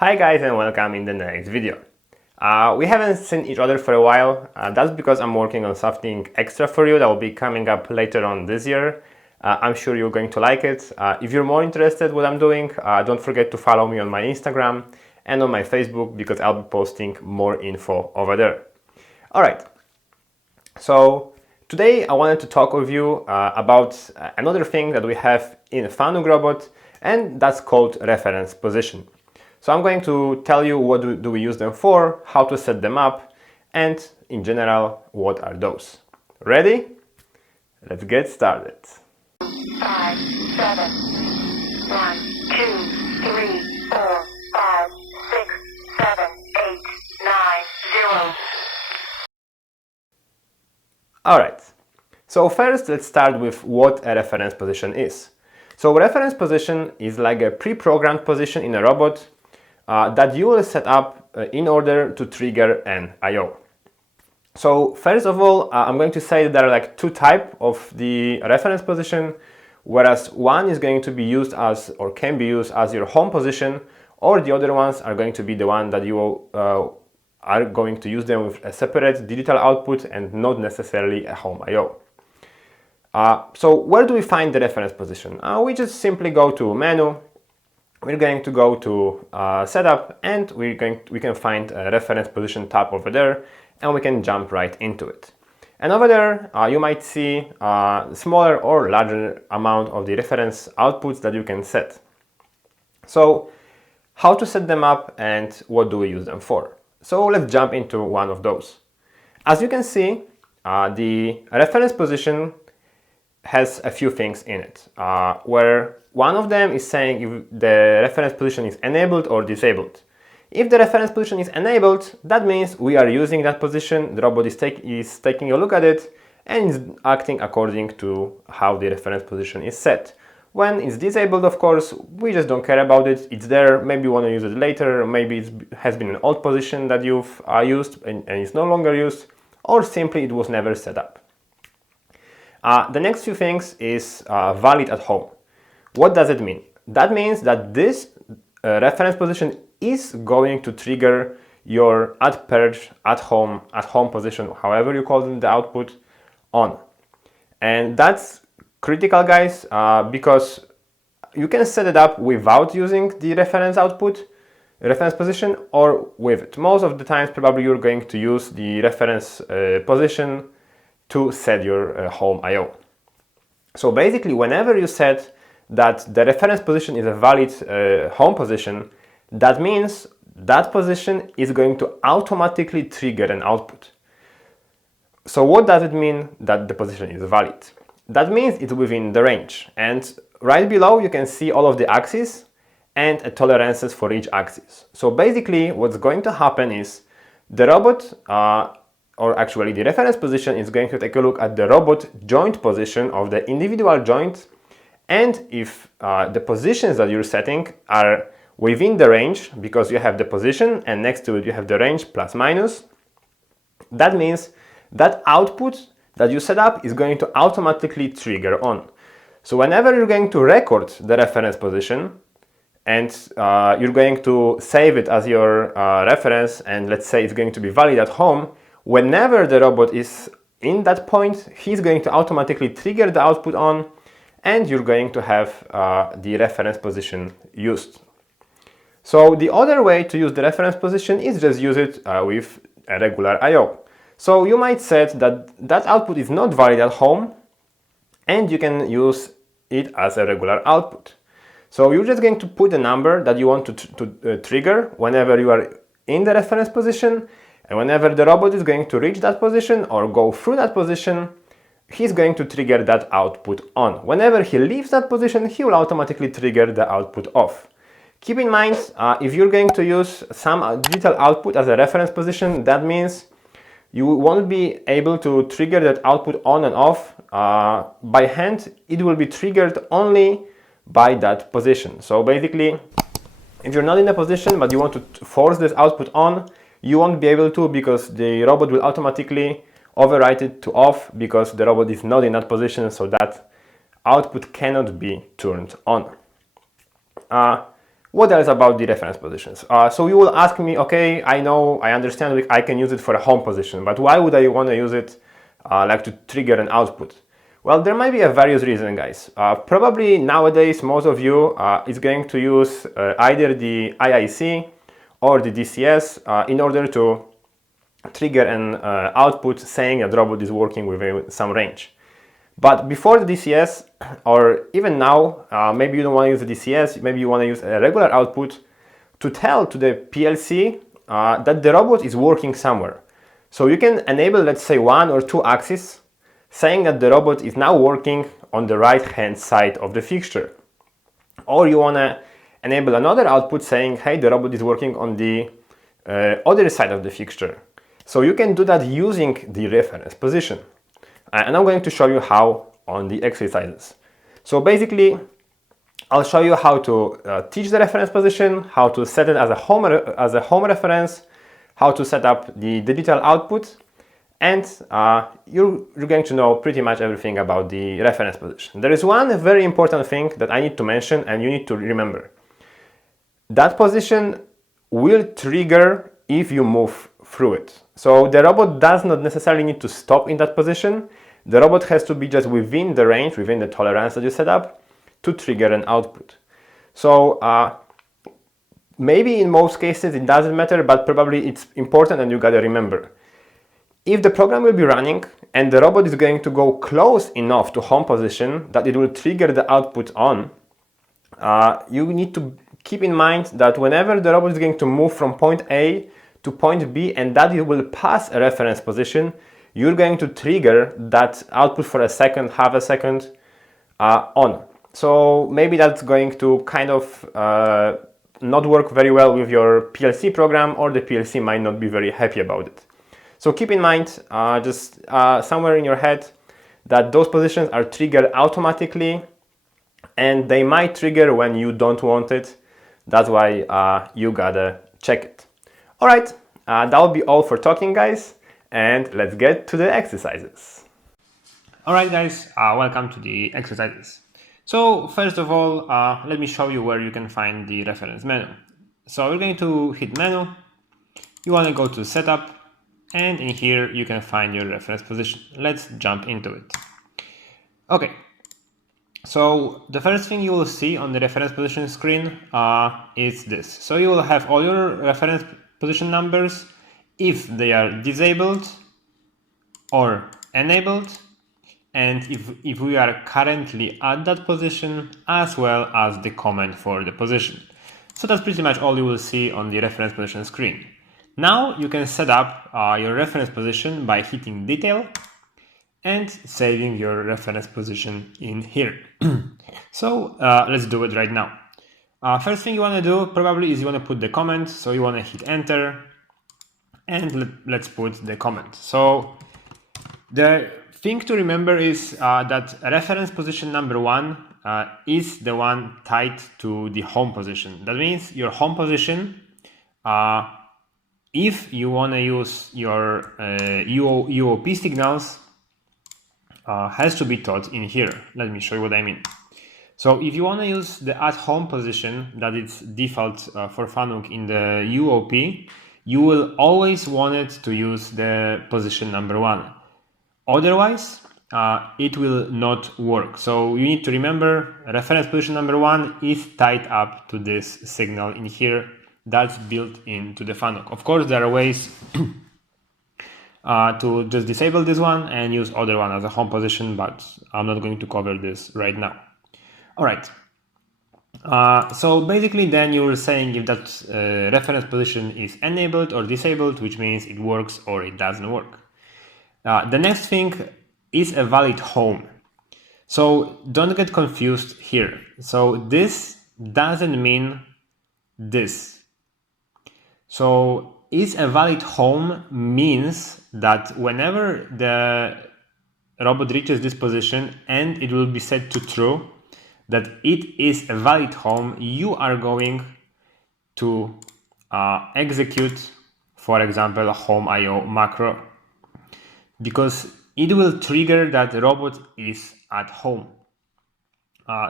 Hi guys and welcome in the next video. We haven't seen each other for a while. That's because I'm working on something extra for you that will be coming up later on this year. I'm sure you're going to like it. If you're more interested in what I'm doing, don't forget to follow me on my Instagram and on my Facebook because I'll be posting more info over there. Alright, so today I wanted to talk with you about another thing that we have in a FANUC robot, and that's called reference position. So I'm going to tell you what do we use them for, how to set them up, and in general, what are those. Ready? Let's get started. 5, 7, 1, 2, 3, 4, 5, 6, 7, 8, 9, 0. Alright, so first let's start with what a reference position is. So a reference position is like a pre-programmed position in a robot that you will set up in order to trigger an I/O. So first of all, I'm going to say that there are like two types of the reference position, whereas one is going to be used as or can be used as your home position, or the other ones are going to be the one that you are going to use them with a separate digital output and not necessarily a home I/O. So where do we find the reference position? We just simply go to menu. We're going to go to setup, and we can find a reference position tab over there, and we can jump right into it. And over there you might see smaller or larger amount of the reference outputs that you can set. So how to set them up and what do we use them for? So let's jump into one of those. As you can see, the reference position has a few things in it, where one of them is saying if the reference position is enabled or disabled. If the reference position is enabled, that means we are using that position, the robot is taking a look at it and is acting according to how the reference position is set. When it's disabled, of course, we just don't care about it. It's there, maybe you want to use it later, maybe it has been an old position that you've used and it's no longer used, or simply it was never set up. The next few things is valid at home. What does it mean? That means that this reference position is going to trigger your at PERCH, at home position, however you call it, the output, on. And that's critical, guys, because you can set it up without using the reference position, or with it. Most of the times probably you're going to use the reference position to set your home I/O. So basically, whenever you set that the reference position is a valid home position, that means that position is going to automatically trigger an output. So what does it mean that the position is valid? That means it's within the range, and right below you can see all of the axes and tolerances for each axis. So basically what's going to happen is the robot or actually the reference position is going to take a look at the robot joint position of the individual joint, and if the positions that you're setting are within the range, because you have the position and next to it you have the range plus minus, that means that output that you set up is going to automatically trigger on. So whenever you're going to record the reference position and you're going to save it as your reference, and let's say it's going to be valid at home, whenever the robot is in that point, he's going to automatically trigger the output on, and you're going to have the reference position used. So the other way to use the reference position is just use it with a regular I/O. So you might set that that output is not valid at home, and you can use it as a regular output. So you're just going to put a number that you want to trigger whenever you are in the reference position, and whenever the robot is going to reach that position or go through that position, he's going to trigger that output on. Whenever he leaves that position, he will automatically trigger the output off. Keep in mind, if you're going to use some digital output as a reference position, that means you won't be able to trigger that output on and off by hand. It will be triggered only by that position. So basically, if you're not in a position but you want to force this output on, you won't be able to, because the robot will automatically overwrite it to off, because the robot is not in that position, so that output cannot be turned on. What else about the reference positions? So you will ask me, okay, I know, I understand I can use it for a home position, but why would I want to use it like to trigger an output? Well, there might be a various reasons, guys. Probably nowadays, most of you is going to use either the IIC or the DCS in order to trigger an output saying that the robot is working within some range. But before the DCS, or even now, maybe you don't want to use the DCS, maybe you want to use a regular output to tell to the PLC that the robot is working somewhere. So you can enable, let's say, 1 or 2 axes, saying that the robot is now working on the right-hand side of the fixture. Or you want to enable another output saying, hey, the robot is working on the other side of the fixture. So you can do that using the reference position. And I'm going to show you how on the exercises. So basically, I'll show you how to teach the reference position, how to set it as a home reference, how to set up the digital output, and you're going to know pretty much everything about the reference position. There is one very important thing that I need to mention and you need to remember. That position will trigger if you move through it. So the robot does not necessarily need to stop in that position. The robot has to be just within the range, within the tolerance that you set up to trigger an output. So maybe in most cases it doesn't matter, but probably it's important and you gotta remember. If the program will be running and the robot is going to go close enough to home position that it will trigger the output on, you need to keep in mind that whenever the robot is going to move from point A to point B and that it will pass a reference position, you're going to trigger that output for a second, half a second on. So maybe that's going to kind of not work very well with your PLC program, or the PLC might not be very happy about it. So keep in mind, just somewhere in your head, that those positions are triggered automatically and they might trigger when you don't want it. That's why you gotta check it. All right, that'll be all for talking, guys, and let's get to the exercises. All right, guys, welcome to the exercises. So first of all, let me show you where you can find the reference menu. So we're going to hit menu. You want to go to setup, and in here you can find your reference position. Let's jump into it. Okay, so the first thing you will see on the reference position screen is this. So you will have all your reference position numbers if they are disabled or enabled, and if we are currently at that position, as well as the comment for the position. So that's pretty much all you will see on the reference position screen. Now you can set up your reference position by hitting detail and saving your reference position in here. So let's do it right now. First thing you want to do probably is you want to put the comment. So you want to hit enter and let's put the comment. So the thing to remember is that reference position number 1 is the one tied to the home position. That means your home position, if you want to use your UOP signals, has to be taught in here. Let me show you what I mean. So if you want to use the at home position that it's default for FANUC in the UOP, you will always want it to use the position number 1. Otherwise, it will not work. So you need to remember reference position number 1 is tied up to this signal in here that's built into the FANUC. Of course, there are ways to just disable this one and use other one as a home position, but I'm not going to cover this right now. All right. So basically then you're saying if that reference position is enabled or disabled, which means it works or it doesn't work. The next thing is a valid home. So don't get confused here. So this doesn't mean this. So is a valid home means that whenever the robot reaches this position and it will be set to true, that it is a valid home, you are going to execute, for example, a home IO macro, because it will trigger that the robot is at home.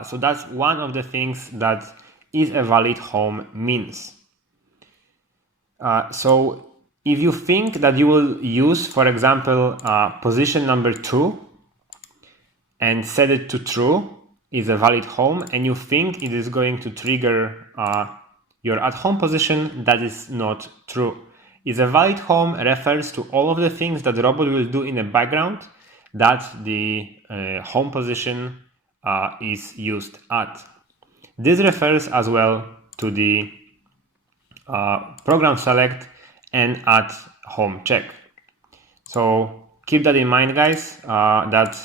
So that's one of the things that is a valid home means. So if you think that you will use, for example, position number 2 and set it to true is a valid home, and you think it is going to trigger your at home position, that is not true. Is a valid home refers to all of the things that the robot will do in the background that the home position is used at. This refers as well to the program select and at home check. So keep that in mind, guys, that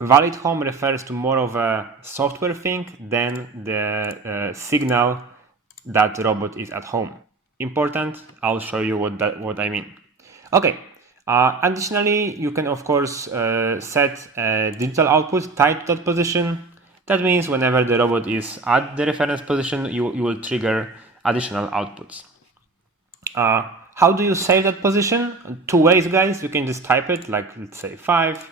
valid home refers to more of a software thing than the signal that the robot is at home. Important, I'll show you what I mean. Okay, additionally, you can of course set a digital output tied to that position. That means whenever the robot is at the reference position, you will trigger additional outputs. How do you save that position? 2 ways, guys. You can just type it, like let's say 5,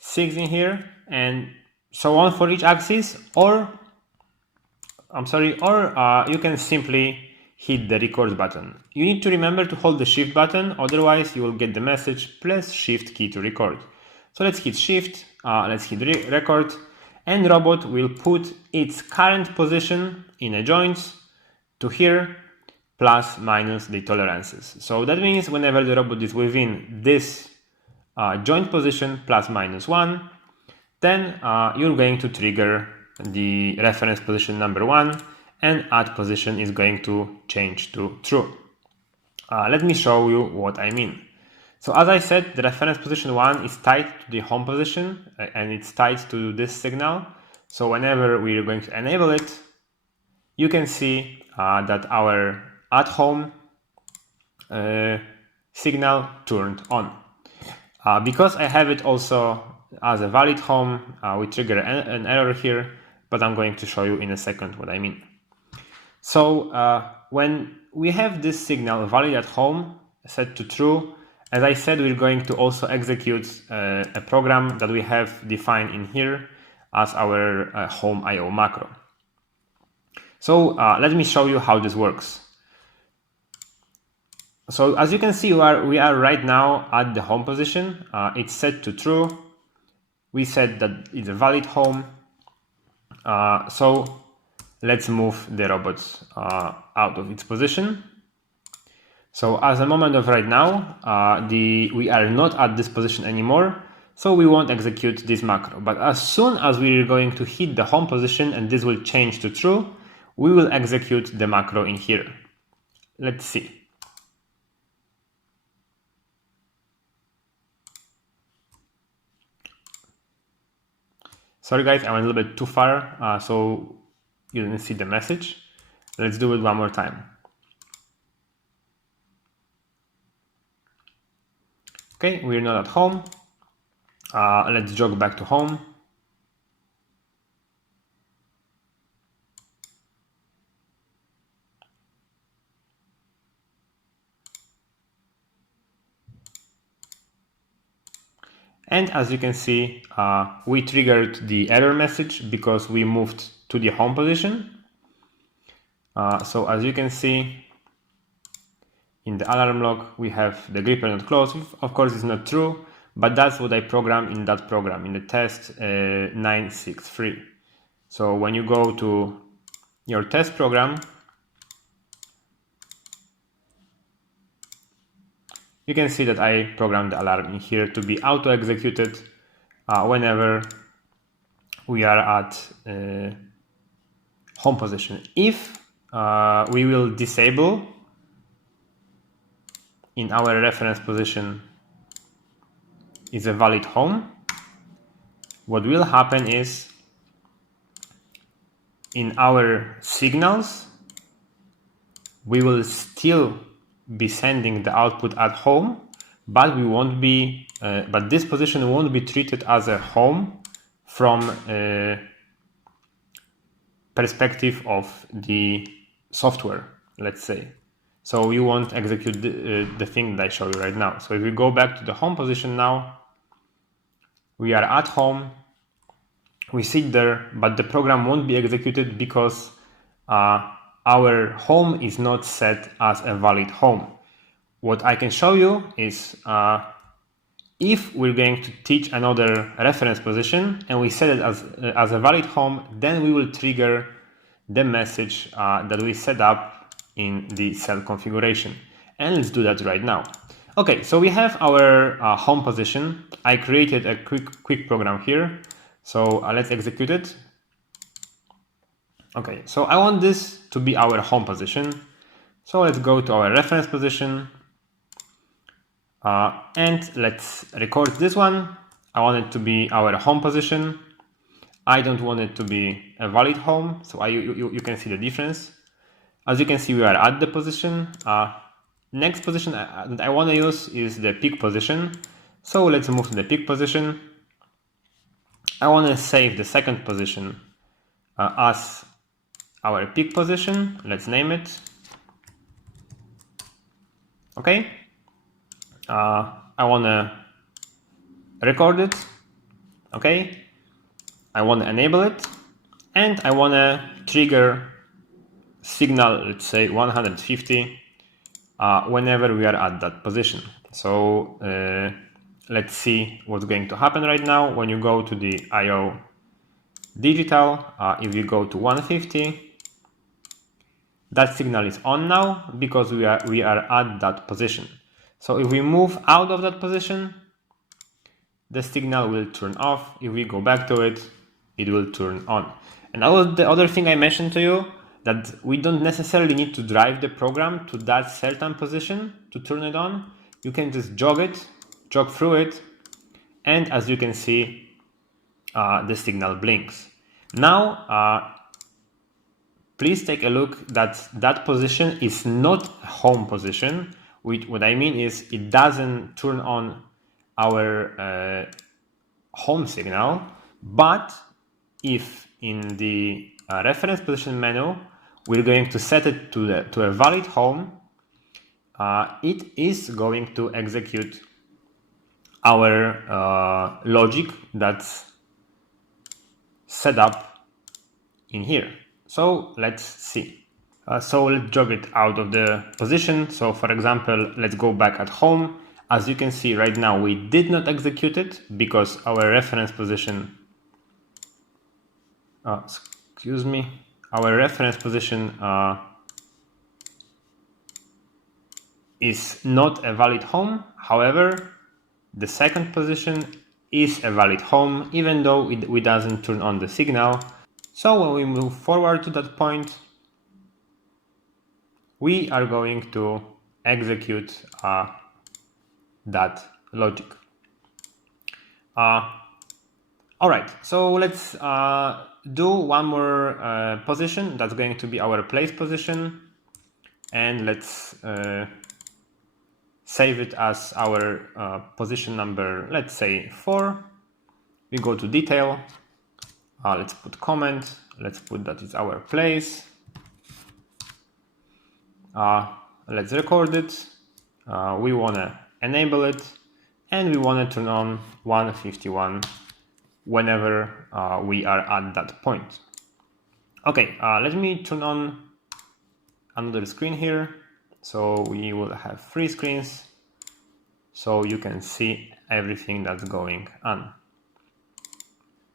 6 in here, and so on for each axis, or you can simply hit the record button. You need to remember to hold the shift button, otherwise you will get the message press shift key to record. So let's hit shift, let's hit record, and the robot will put its current position in a joint to here, plus minus the tolerances. So that means whenever the robot is within this joint position plus minus 1, then you're going to trigger the reference position number 1, and at position is going to change to true. Let me show you what I mean. So as I said, the reference position 1 is tied to the home position, and it's tied to this signal. So whenever we're going to enable it, you can see that our at home signal turned on. Because I have it also as a valid home, we trigger an error here, but I'm going to show you in a second what I mean. So when we have this signal valid at home set to true, as I said, we're going to also execute a program that we have defined in here as our home IO macro. So let me show you how this works. So as you can see, we are right now at the home position. It's set to true. We said that it's a valid home. So let's move the robot out of its position. So as a moment of right now, we are not at this position anymore, so we won't execute this macro. But as soon as we're going to hit the home position and this will change to true, we will execute the macro in here. Let's see. Sorry guys, I went a little bit too far, so you didn't see the message. Let's do it one more time. Okay, we're not at home. Let's jog back to home. And as you can see, we triggered the error message because we moved to the home position. So as you can see, in the alarm log, we have the gripper not closed. Of course, it's not true, but that's what I programmed in that program, in the test 963. So when you go to your test program, you can see that I programmed the alarm in here to be auto-executed whenever we are at home position. If we will disable in our reference position is a valid home, what will happen is in our signals, we will still be sending the output at home, but we won't be, but this position won't be treated as a home from a perspective of the software, let's say. So you won't execute the thing that I show you right now. So if we go back to the home position now, we are at home. we sit there, but the program won't be executed because our home is not set as a valid home. What I can show you is if we're going to teach another reference position and we set it as a valid home, then we will trigger the message that we set up in the cell configuration. And let's do that right now. Okay, so we have our home position. I created a quick program here. So let's execute it. Okay, so I want this to be our home position. So let's go to our reference position. And let's record this one. I want it to be our home position. I don't want it to be a valid home, so you can see the difference. As you can see, we are at the position. Next position that I want to use is the peak position. So let's move to the peak position. I want to save the second position as our peak position. Let's name it. Okay. I want to record it. Okay. I want to enable it, and I want to trigger signal, let's say 150, whenever we are at that position. So let's see what's going to happen right now. When you go to the IO digital, if you go to 150, that signal is on now because we are at that position. So if we move out of that position, the signal will turn off. If we go back to it, it will turn on. And that was the other thing I mentioned to you, that we don't necessarily need to drive the program to that certain position to turn it on. You can just jog through it, and as you can see, the signal blinks. Now, please take a look that position is not a home position. What I mean is it doesn't turn on our home signal, but if in the reference position menu we're going to set it to a valid home, it is going to execute our logic that's set up in here. So let's see. So let's jog it out of the position. So for example, let's go back at home. As you can see right now, we did not execute it because our reference position, our reference position is not a valid home. However, the second position is a valid home, even though it doesn't turn on the signal. So when we move forward to that point, we are going to execute that logic. All right, so let's do one more position. That's going to be our place position, and let's save it as our position number, let's say 4. We go to detail. Let's put comment. Let's put that it's our place. Let's record it. We want to enable it, and we want to turn on 151 whenever we are at that point. Okay, let me turn on another screen here. So we will have 3 screens, so you can see everything that's going on.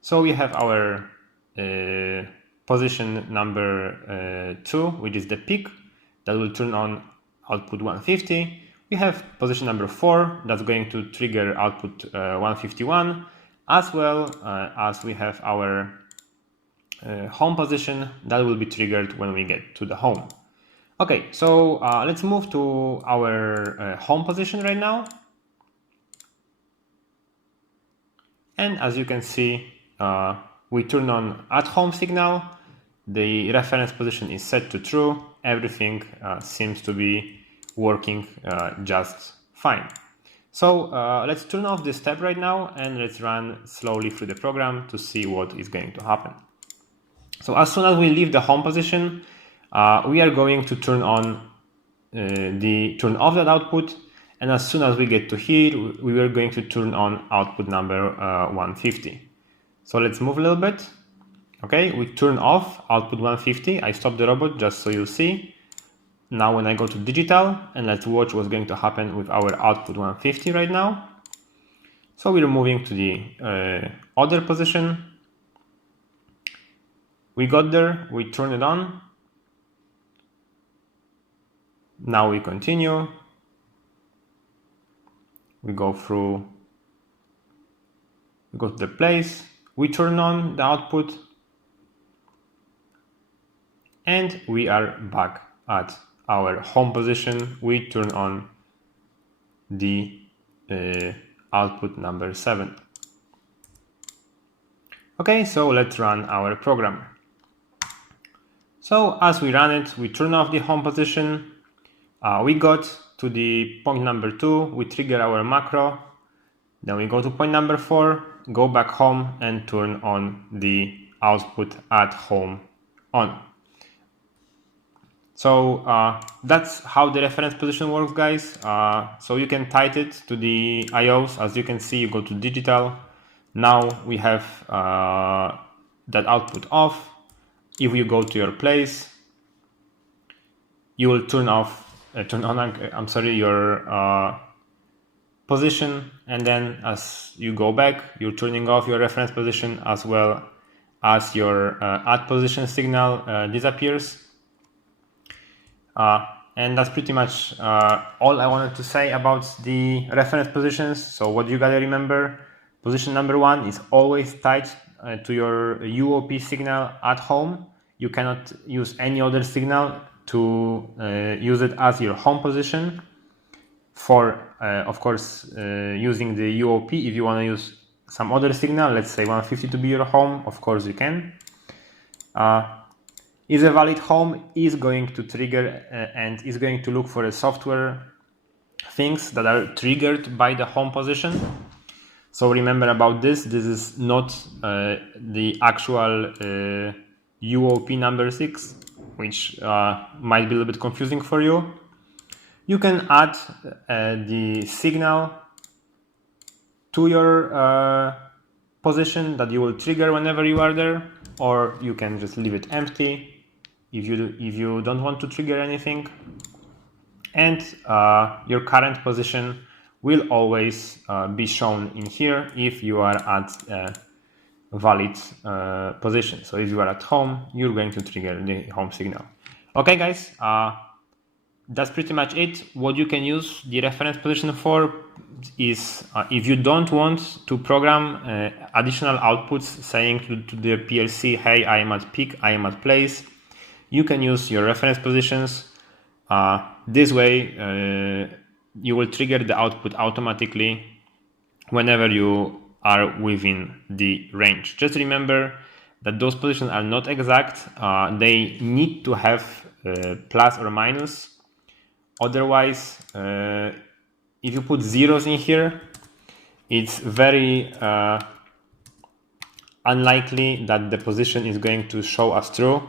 So we have our position number 2, which is the peak, that will turn on output 150. We have position number 4, that's going to trigger output 151, as well as we have our home position that will be triggered when we get to the home. Okay, so let's move to our home position right now. And as you can see, we turn on at home signal. The reference position is set to true. Everything seems to be working just fine. So let's turn off this tab right now, and let's run slowly through the program to see what is going to happen. So as soon as we leave the home position, we are going to turn off that output, and as soon as we get to here, we are going to turn on output number 150. So let's move a little bit. Okay, we turn off output 150. I stop the robot just so you see. Now when I go to digital, and let's watch what's going to happen with our output 150 right now. So we're moving to the other position. We got there, we turn it on. Now we continue. We go through, we go to the place, we turn on the output, and we are back at our home position. We turn on the output number 7. Okay, so let's run our program. So as we run it, we turn off the home position. We got to the point number 2, we trigger our macro. Then we go to point number 4, go back home and turn on the output at home on. So that's how the reference position works, guys. So you can title it to the IOs. As you can see, you go to digital. Now we have that output off. If you go to your place, you will turn on your position, and then as you go back, you're turning off your reference position as well as your add position signal disappears. And that's pretty much all I wanted to say about the reference positions. So what you gotta remember, position number 1 is always tied to your UOP signal at home. You cannot use any other signal to use it as your home position. For of course using the UOP, if you want to use some other signal, let's say 150 to be your home, of course you can. Is a valid home is going to trigger and is going to look for a software things that are triggered by the home position. So remember about this is not the actual UOP number 6, which might be a little bit confusing for you. You can add the signal to your position that you will trigger whenever you are there, or you can just leave it empty if you don't want to trigger anything. And your current position will always be shown in here if you are at a valid position. So if you are at home, you're going to trigger the home signal. Okay, guys. That's pretty much it. What you can use the reference position for is if you don't want to program additional outputs saying to the PLC, hey, I am at peak, I am at place, you can use your reference positions. This way you will trigger the output automatically whenever you are within the range. Just remember that those positions are not exact. They need to have plus or minus. Otherwise, if you put zeros in here, it's very unlikely that the position is going to show us true,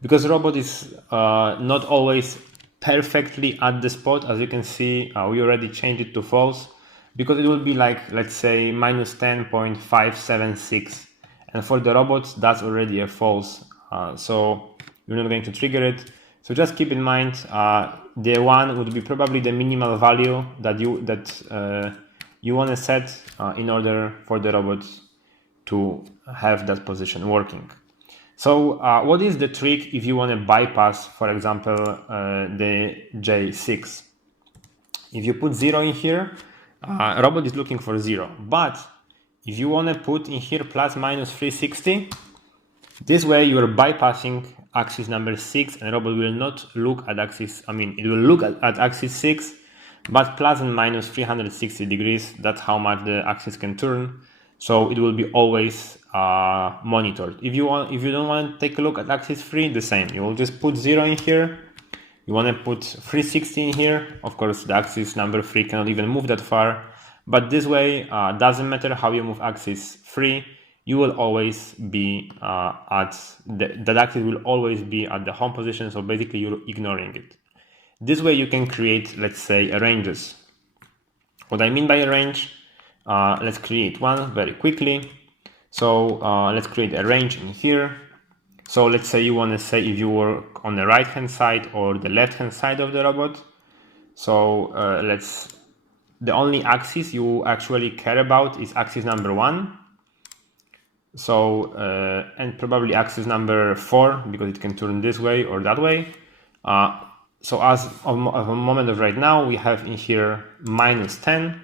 because robot is not always perfectly at the spot. As you can see, we already changed it to false, because it will be like, let's say, minus 10.576, and for the robots that's already a false, so you're not going to trigger it. So just keep in mind, the 1 would be probably the minimal value that you want to set in order for the robot to have that position working. So what is the trick if you want to bypass, for example, the J6? If you put 0 in here, robot is looking for 0. But if you want to put in here plus minus 360, this way you are bypassing axis number 6, and robot will not look at axis, it will look at axis 6, but plus and minus 360 degrees, that's how much the axis can turn. So it will be always monitored. If you don't want to take a look at axis 3, the same. You will just put 0 in here. You want to put 360 in here. Of course, the axis number 3 cannot even move that far. But this way, doesn't matter how you move axis 3, you will always be that axis will always be at the home position. So basically, you're ignoring it. This way, you can create, let's say, ranges. What I mean by a range, let's create one very quickly. So let's create a range in here. So let's say you want to say if you work on the right hand side or the left hand side of the robot. So the only axis you actually care about is axis number 1. So and probably axis number 4, because it can turn this way or that way. So as of a moment of right now, we have in here -10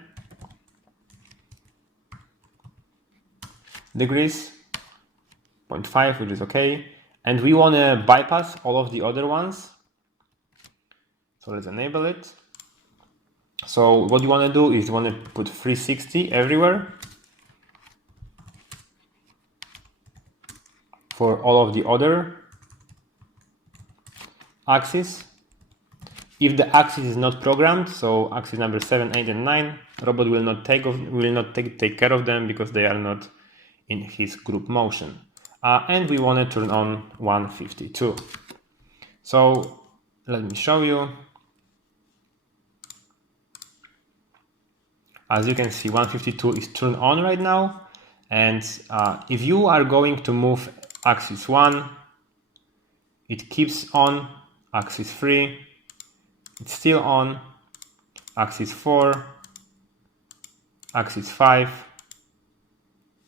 degrees, 0.5, which is okay. And we want to bypass all of the other ones. So let's enable it. So what you want to do is you want to put 360 everywhere for all of the other axes. If the axis is not programmed, so axis number 7, 8, and 9, robot will not take care of them because they are not in his group motion. And we want to turn on 152. So let me show you. As you can see, 152 is turned on right now. And if you are going to move axis 1, it keeps on. Axis 3, it's still on. Axis 4, axis 5,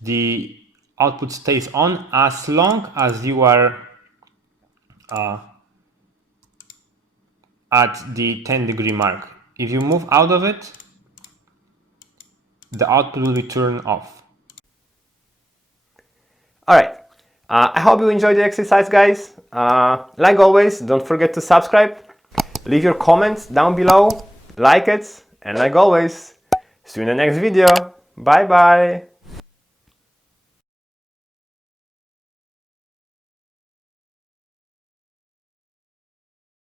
the output stays on as long as you are at the 10-degree mark. If you move out of it, the output will be turned off. Alright, I hope you enjoyed the exercise, guys. Like always, don't forget to subscribe, leave your comments down below, like it, and like always, see you in the next video. Bye bye!